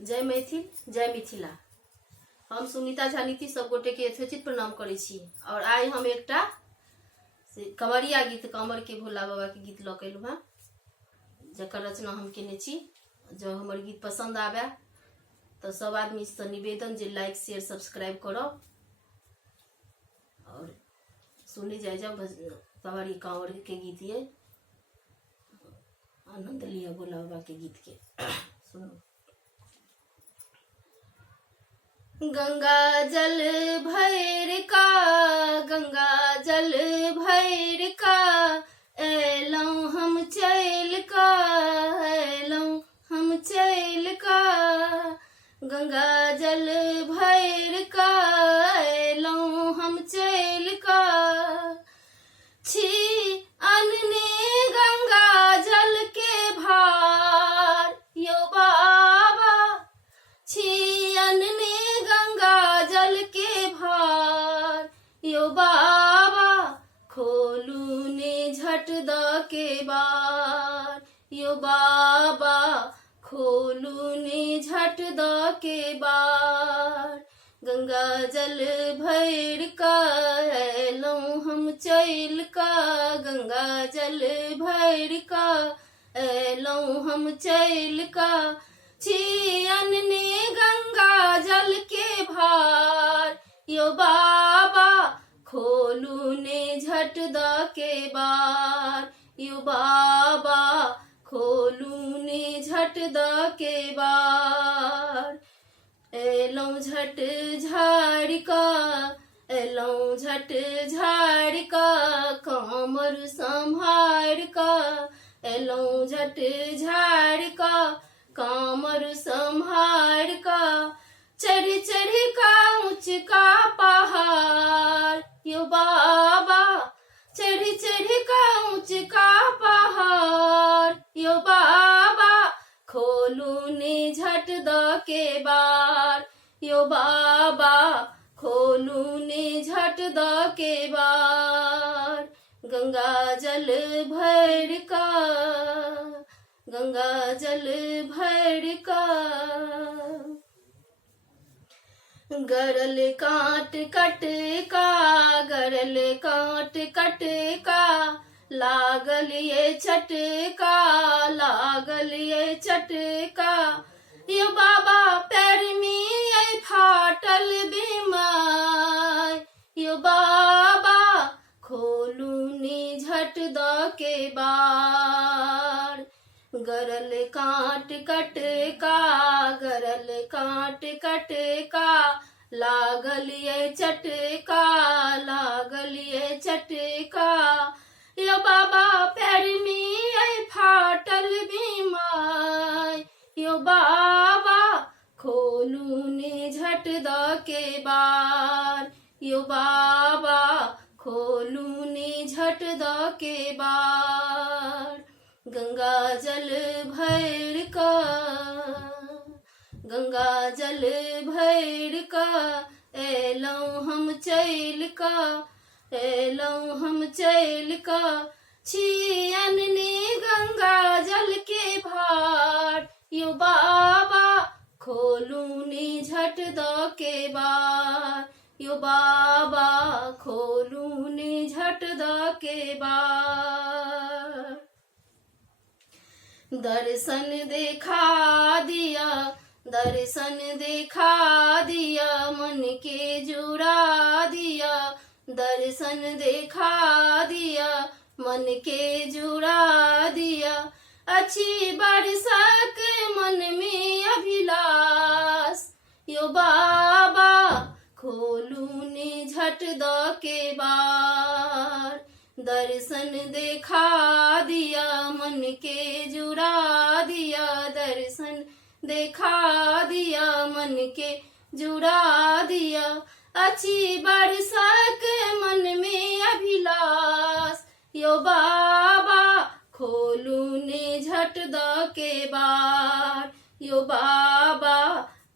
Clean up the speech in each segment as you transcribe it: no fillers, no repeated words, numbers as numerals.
जय मैथिल, जय मिथिला। हम सुनीता झा नीति सब गोटे के यथोचित प्रणाम करै छी। और आइ हम एकटा से कंवरिया गीत, कंवर के भोला बाबा के गीत लऽ केलहुँ हँ, जकर रचना हम केने छी। जो हमर गीत पसंद आवे तो सब आदमी से निवेदन जे लाइक शेयर सब्सक्राइब करब और सुनी जाए जाओ कंवरी कंवर के गीत ये आनंद लिया भोला बाबा के गीत के। सुनो। गंगा जल भैर का, गंगा जल भैर का, एलौं हम चैल का, एलौं हम चैल का। गंगा जल भैर का, एलौं हम चैल का। छी अनने गंगा जल के भार, यो बाबा छी अनने गंगा जल के भार, यो बाबा खोलू ने झट द के बार, यो बाबा खोलू ने झट द के बार। गंगा जल भैर का, एलौं हम चैल का, गंगा जल भैर का, एलौं हम चैल का। छी अनने गंगा जल के भार, यो बाबा खोलू ने झट द के बार, यो बाबा खोलू ने झट द के बार। एलौं झट झाड़ का, एलौं झट झाड़ का, कामर संभार का, एलौं झट झाड़ का, कामर संभार का। चढ़ चढ़ का ऊंच का पहाड़, यो बाबा चढ़ चढ़ का ऊंच का पहाड़, यो बाबा खोलू ने झट द के बार, यो बाबा खोलू ने झट द के बार। गंगा जल भैर का, गंगा जल भैर का। गरल काट कट का, गरल काट कट का, लागल ये चटका, लागल ये चटका। यो बाबा पैर में ये फाटल बीमार, यो बाबा खोलू ने झट द के बार। गरल काट कट का, गरल काट कट का, लागल ये चटका, लागल ये चटका। यो बाबा पैर में ये फाटल बीमार, यो बाबा खोलू ने झट द के बार, यो बाबा खोलू ने झट द के बार। गंगा जल भैर का, गंगा जल भैर का, एलौं हम चैल का, एलौं हम चैल का। छी अनने गंगा जल के भार, यो बाबा खोलू ने झट द के बार, यो बाबा खोलू ने झट द के बार। दर्शन देखा दिया, दर्शन देखा दिया, मन के जुड़ा दिया, दर्शन देखा दिया, मन के जुड़ा दिया। अच्छी बरसक मन में अभिलाष, यो बाबा खोलू ने झट द के बार। दर्शन देखा दिया, मन के जुड़ा दिया, दर्शन देखा दिया, मन के जुड़ा दिया। अच्छी बरसक मन में अभिलाष, यो बाबा खोलू ने झट द के बार, यो बाबा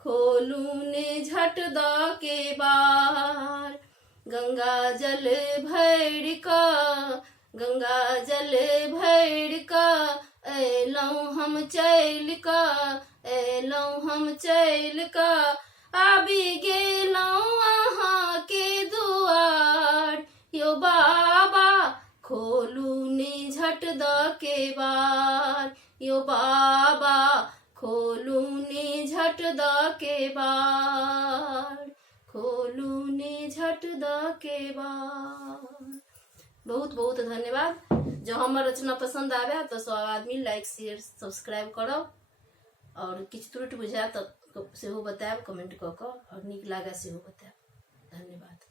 खोलू ने झट द के बार। गंगा जल भैर का, गंगा जल भैर का, एलौं हम चैल का, एलौं अइलौं हम चैल का आबि गेलौं अहाँ के दुआर यो बाबा खोलू ने झट द के बार यो बाबा खोलू ने झट द के बार खोलू ने झट द के बार। बहुत बहुत धन्यवाद। जो हमार रचना पसंद आवे तो सब आदमी लाइक शेयर सब्सक्राइब करो और किछ त्रुटि बुझाए तो सेहो बताएब कमेंट कऽ कऽ और नीक लागे सेहो बताएब। धन्यवाद।